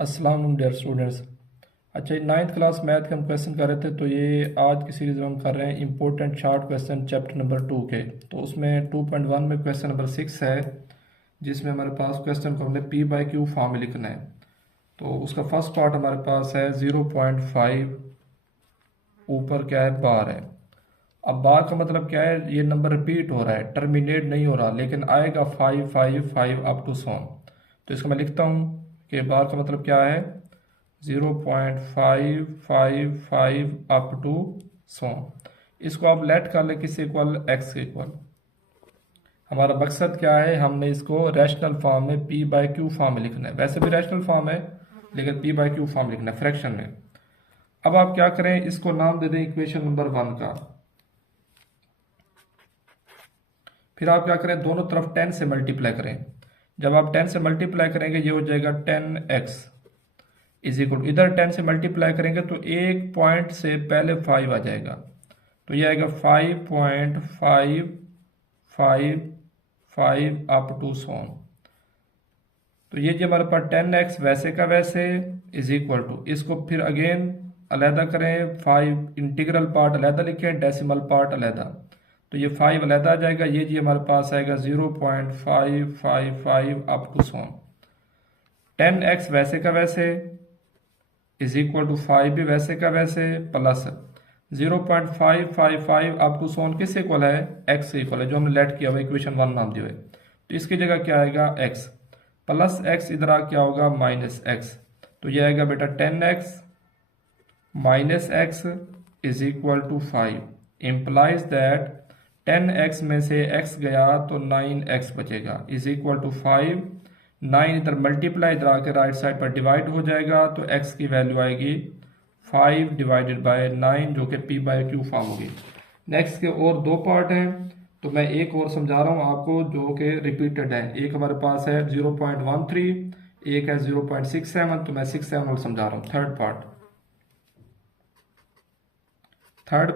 अस्सलाम dear students. अच्छा, ये नाइन्थ क्लास मैथ के हम क्वेश्चन कर रहे थे, तो ये आज की सीरीज में हम कर रहे हैं important short question chapter number 2 के। तो उसमें 2.1 में क्वेश्चन नंबर 6 है, जिसमें हमारे पास क्वेश्चन को हमने पी बाई क्यू फॉर्म में लिखना है। तो उसका फर्स्ट पार्ट हमारे पास है 0.5, ऊपर क्या है, बार है। अब बार का मतलब क्या है, ये नंबर रिपीट हो रहा है, टर्मिनेट नहीं हो रहा, लेकिन आएगा 5 5 5 अप टू सॉन। तो इसका मैं लिखता हूँ कि बार का मतलब क्या है, 0.555 अप टू सो। इसको आप लेट कर ले किस इक्वल, एक्स के इक्वल। हमारा मकसद क्या है, हमने इसको रैशनल फॉर्म में पी बाई क्यू फॉर्म में लिखना है। वैसे भी रैशनल फॉर्म है, लेकिन पी बाई क्यू फॉर्म लिखना है फ्रैक्शन में। अब आप क्या करें, इसको नाम दे दें इक्वेशन नंबर 1 का। फिर आप क्या करें, दोनों तरफ 10 से मल्टीप्लाई करें। जब आप 10 से मल्टीप्लाई करेंगे ये हो जाएगा 10x इज इक्वल, इधर 10 से मल्टीप्लाई करेंगे तो एक पॉइंट से पहले 5 आ जाएगा, तो ये आएगा 5.555 अप टू सोन। तो ये जो हमारे पास 10x वैसे का वैसे इज इक्वल टू, इसको फिर अगेन अलहदा करें, 5 इंटीग्रल पार्ट अलहदा लिखें, डेसिमल पार्ट अलहदा। तो ये 5 अलहदा आ जाएगा, ये जी हमारे पास आएगा 0.555 अप टू सोन। 10x वैसे का वैसे इज इक्वल टू 5 भी वैसे का वैसे प्लस 0.555 अप टू सोन किस इक्वल है, x से इक्वल है, जो हमने लेट किया हुआ इक्वेशन 1 नाम दिया है। तो इसकी जगह क्या आएगा, x प्लस x, इधर आ क्या होगा, माइनस x। तो ये आएगा बेटा 10x minus x is equal to 5, implies that 10x में से x गया तो 9x बचेगा इज इक्वल टू 5। 9 इधर मल्टीप्लाई, इधर आके राइट साइड पर डिवाइड हो जाएगा, तो x की वैल्यू आएगी 5 डिवाइडेड बाय 9, जो कि p बाय क्यू फॉर्म होगी। नेक्स्ट के और दो पार्ट हैं, तो मैं एक और समझा रहा हूँ आपको जो कि रिपीटेड है। एक हमारे पास है 0.13, एक है 0.67, तो मैं 67 और समझा रहा हूँ। थर्ड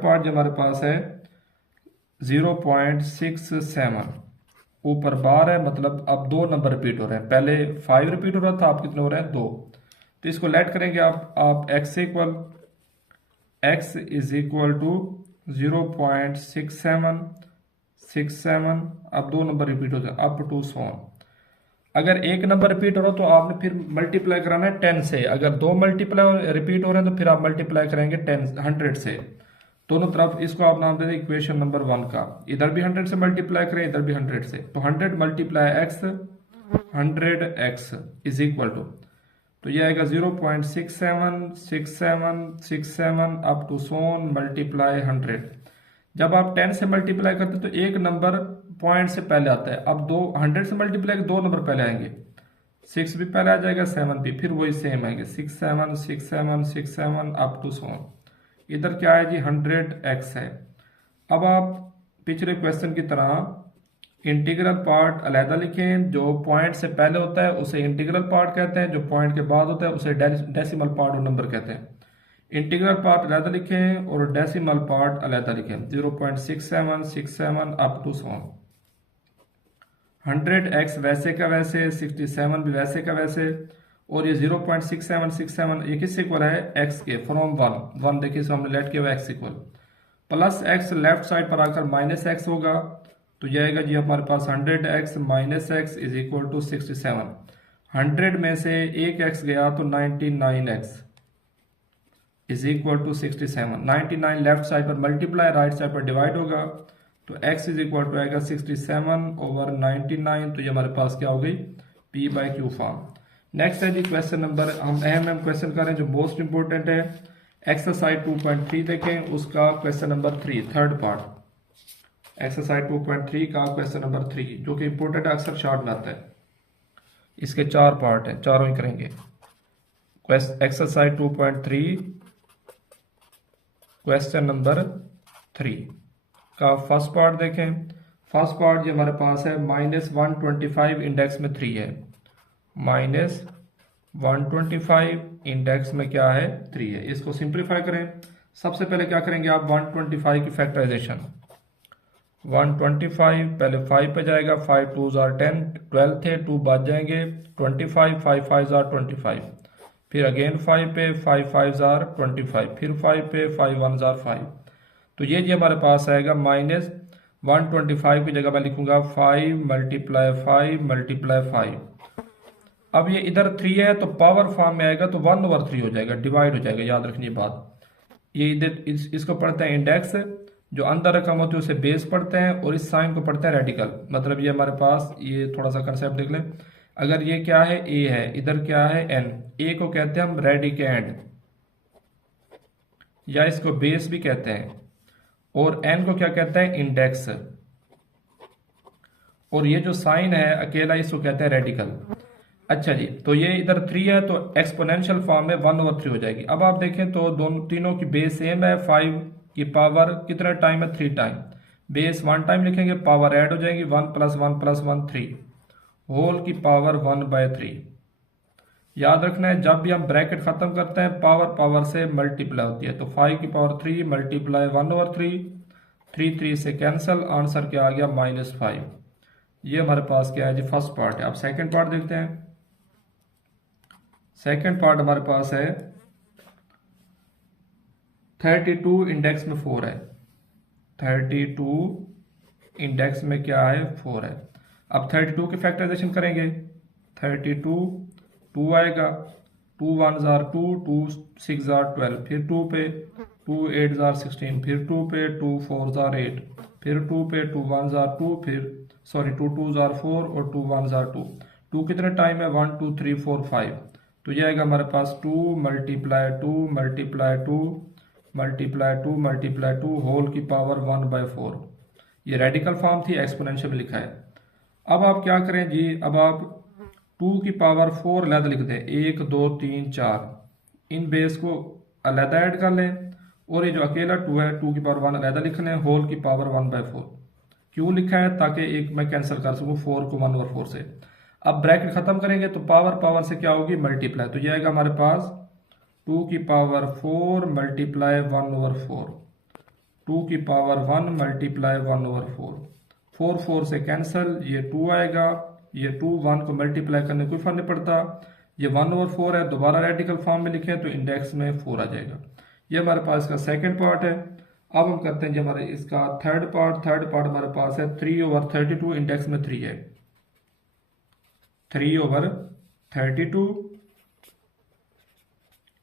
पार्ट जो हमारे पास है 0.67, ऊपर बार है, मतलब अब दो नंबर रिपीट हो रहे हैं। पहले 5 रिपीट हो रहा था, आप कितने हो रहे हैं, 2। तो इसको लेट करेंगे आप x equal, x is equal to 0.6767, अब दो नंबर रिपीट हो जाए अप टू सोन। अगर एक नंबर रिपीट हो रहा तो आपने फिर मल्टीप्लाई कराना है 10 से। अगर दो मल्टीप्लाई रिपीट हो रहे हैं तो फिर आप मल्टीप्लाई करेंगे 100 से। दोनों तरफ इसको आप नाम दे दें इक्वेशन नंबर 1 का। इधर भी 100 से मल्टीप्लाई करें, इधर भी 100 से, तो 100 multiply x 100x is equal to, तो ये आएगा 0.676767 अप टू सोन मल्टीप्लाई 100। जब आप 10 से मल्टीप्लाई करते तो एक नंबर पॉइंट से पहले आता है, अब 100 से मल्टीप्लाई दो नंबर पहले आएंगे, 6 भी पहले आ जाएगा, 7 भी, फिर वही सेम आएंगे, 676767 अप टू सोन। इधर क्या है जी, 100x है। अब आप पिछले क्वेश्चन की तरह इंटीग्रल पार्ट अलहदा लिखें, जो पॉइंट से पहले होता है उसे इंटीग्रल पार्ट कहते हैं, जो पॉइंट के बाद होता है उसे डेसिमल पार्ट और नंबर कहते हैं। इंटीग्रल पार्ट अलहदा लिखें और डेसिमल पार्ट अलहदा लिखें, 0.6767 अप टू सोन। 100x वैसे का वैसे, 67 भी वैसे का वैसे, और ये 0.6767 ये किस इक्वल है, x के, फ्रॉम 1 देखिए इसको हमने लेट किया हुआ x equal, plus x left side पर आकर माइनस x होगा, तो ये आएगा जी हमारे पास 100x minus x is equal to 67। 100 में से एक x गया तो 99x is equal to 67। 99 left side पर मल्टीप्लाई, राइट साइड पर डिवाइड होगा, तो x इज इक्वल टू आएगा 67/99। तो ये हमारे पास क्या हो गई, p by Q form. Next है जी क्वेश्चन नंबर, हम अहम क्वेश्चन करें जो मोस्ट इंपोर्टेंट है, एक्सरसाइज 2.3 देखें, उसका question number 3 third part, exercise 2.3 का क्वेश्चन नंबर 3, जो कि इंपोर्टेंट अक्सर शॉर्ट में आता है। इसके 4 पार्ट हैं, चारों ही करेंगे। एक्सरसाइज 2.3 क्वेश्चन नंबर 3 का फर्स्ट पार्ट देखें। फर्स्ट पार्ट जो हमारे पास है -125 इंडेक्स में 3 है, -125 इंडेक्स में क्या है, 3 है। इसको सिंप्लीफाई करें। सबसे पहले क्या करेंगे आप, 125 की फैक्टराइजेशन, 125 पहले 5 पे जाएगा, 5 2 10, 12 थे, 2 बच जाएंगे, 25, 5 5 25, फिर अगेन 5 पे, 5 5 जार 25, फिर 5 पे, 5 1 जार 5। तो ये जी हमारे पास आएगा माइनस 125 की जगह मैं लिखूंगा 5 मल्टीप्लाई 5 मल्टीप्लाई 5। अब ये इधर 3 है तो पावर फॉर्म में आएगा तो 1/3 हो जाएगा, डिवाइड हो जाएगा, याद रखनी बात। ये इधर इसको पढ़ते हैं इंडेक्स, जो अंदर रकम होती है उसे बेस पढ़ते हैं, और इस साइन को पढ़ते हैं रेडिकल। मतलब ये हमारे पास, ये थोड़ा सा कंसेप्ट देख लें। अगर ये क्या है, ए है, इधर क्या है, एन। ए को कहते हैं हम रेडिकेंड, या इसको बेस भी कहते हैं, और एन को क्या कहते हैं, इंडेक्स। और ये जो साइन है अकेला, इसको कहते हैं रेडिकल। अच्छा जी, तो ये इधर 3 है तो एक्सपोनेंशियल फॉर्म में 1/3 हो जाएगी। अब आप देखें तो दोनों तीनों की बेस सेम है। 5 की पावर कितना टाइम है, 3 टाइम। बेस 1 टाइम लिखेंगे, पावर ऐड हो जाएगी, 1 + 1 + 1 3, होल की पावर 1/3। याद रखना है, जब भी हम ब्रैकेट खत्म करते हैं पावर से मल्टीप्लाई होती है। तो 5 की पावर 3 मल्टीप्लाई 1/3, 3 3 से कैंसिल, आंसर क्या आ गया, -5। ये हमारे पास क्या है जी, फर्स्ट पार्ट है। अब सेकेंड पार्ट देखते हैं। सेकेंड पार्ट हमारे पास है 32 इंडेक्स में 4 है। 32 इंडेक्स में क्या है, 4 है। अब 32 के फैक्टराइजेशन करेंगे। 32 2 आएगा, 2 1 जार 2, 2 6 जार 12, फिर 2 पे, 2 8 जार 16, फिर 2 पे, 2 4 जार 8, फिर 2 पे, 2 1 जार 2, फिर 2 2 जार 4 और 2 1 जार 2। 2 कितने टाइम है, 1 2 3 4 5। तो ये आएगा हमारे पास 2 multiply 2 multiply 2 multiply 2 multiply 2, whole की पावर 1/4। ये रेडिकल फॉर्म थी, एक्सपोनेंशियल में लिखा है। अब आप क्या करें जी, अब आप 2 की पावर 4 अलग लिख दें, 1 2 3 4। इन बेस को अलग ऐड कर लें, और ये जो अकेला 2 है, 2 की पावर 1 अलग लिख लें, होल की पावर 1/4। क्यों लिखा है, ताकि एक मैं कैंसिल कर सकूं 4 को 1/4 से। अब ब्रैकेट खत्म करेंगे तो पावर से क्या होगी, मल्टीप्लाई। तो ये आएगा हमारे पास 2 की पावर 4 मल्टीप्लाई 1/4, 2 की पावर 1 मल्टीप्लाई 1/4। 4 4 से कैंसिल, ये 2 आएगा, ये 2 1 को मल्टीप्लाई करने कोई फर्क नहीं पड़ता। ये 1/4 है, दोबारा रेडिकल फॉर्म में लिखें तो इंडेक्स में 4 आ जाएगा। ये हमारे पास इसका सेकेंड पार्ट है। अब हम करते हैं जी हमारे इसका थर्ड पार्ट। थर्ड पार्ट हमारे पास है 3/32, इंडेक्स में 3 है। 3/32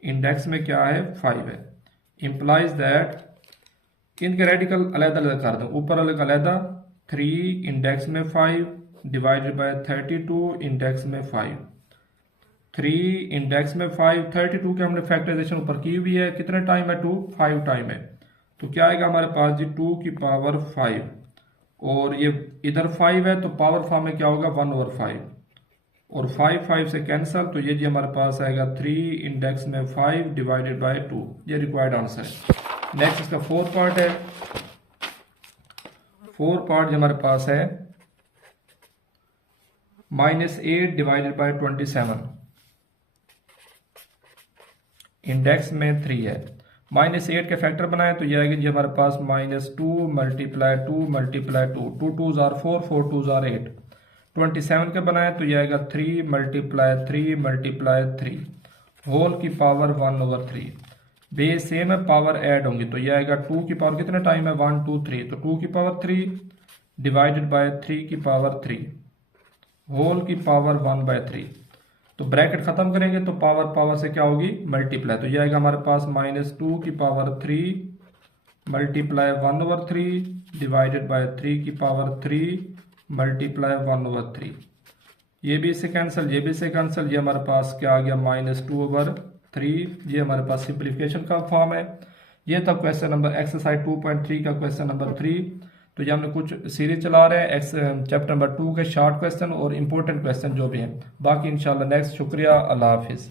इंडेक्स में क्या है, 5 है। इंप्लाइज दैट, इनके रेडिकल अलग अलग कर दो, ऊपर अलग अलग। 3 इंडेक्स में 5 डिवाइडेड बाय 32 इंडेक्स में 5। 3 इंडेक्स में 5, 32 के हमने फैक्टराइजेशन ऊपर की हुई है। कितने टाइम है, 2 5 टाइम है। तो क्या आएगा हमारे पास जी, 2 की पावर 5, और ये इधर 5 है तो पावर फॉर्म में क्या होगा, 1/5, और 5 5 से कैंसिल। तो ये जी हमारे पास आएगा 3 इंडेक्स में 5 डिवाइडेड बाय 2। ये रिक्वायर्ड आंसर है। नेक्स्ट इसका फोर्थ पार्ट है। फोर्थ पार्ट जो हमारे पास है -8 डिवाइडेड बाय 27, इंडेक्स में 3 है। -8 के फैक्टर बनाए तो ये आएगा जी हमारे पास -2 मल्टीप्लाई 2 मल्टीप्लाई 2, 2 2 जार 4, 4 2 जार 8। 27 के बनाए तो ये आएगा 3 मल्टीप्लाई 3 मल्टीप्लाई 3, होल की पावर 1/3। बेस सेम है, पावर ऐड होंगी, तो ये आएगा 2 की पावर कितने टाइम है, 1 2 3, तो 2 की पावर 3 डिवाइडेड बाय 3 की पावर 3, होल की पावर 1/3। तो ब्रैकेट खत्म करेंगे तो पावर से क्या होगी, मल्टीप्लाई। तो ये आएगा हमारे पास -2 की पावर 3 मल्टीप्लाई 1/3 डिवाइडेड बाय 3 की पावर 3 मल्टीप्लाई 1/3। ये भी इससे कैंसिल, ये भी इससे कैंसिल, ये हमारे पास क्या आ गया, -2/3। ये हमारे पास सिंप्लीफिकेशन का फॉर्म है। ये था क्वेश्चन नंबर एक्सरसाइज 2.3 का क्वेश्चन नंबर 3। तो ये हमने कुछ सीरीज चला रहे हैं चैप्टर नंबर 2 के शॉर्ट क्वेश्चन और इंपॉर्टेंट क्वेश्चन जो भी हैं। बाकी इंशाल्लाह नेक्स्ट। शुक्रिया, अल्लाह हाफिज़।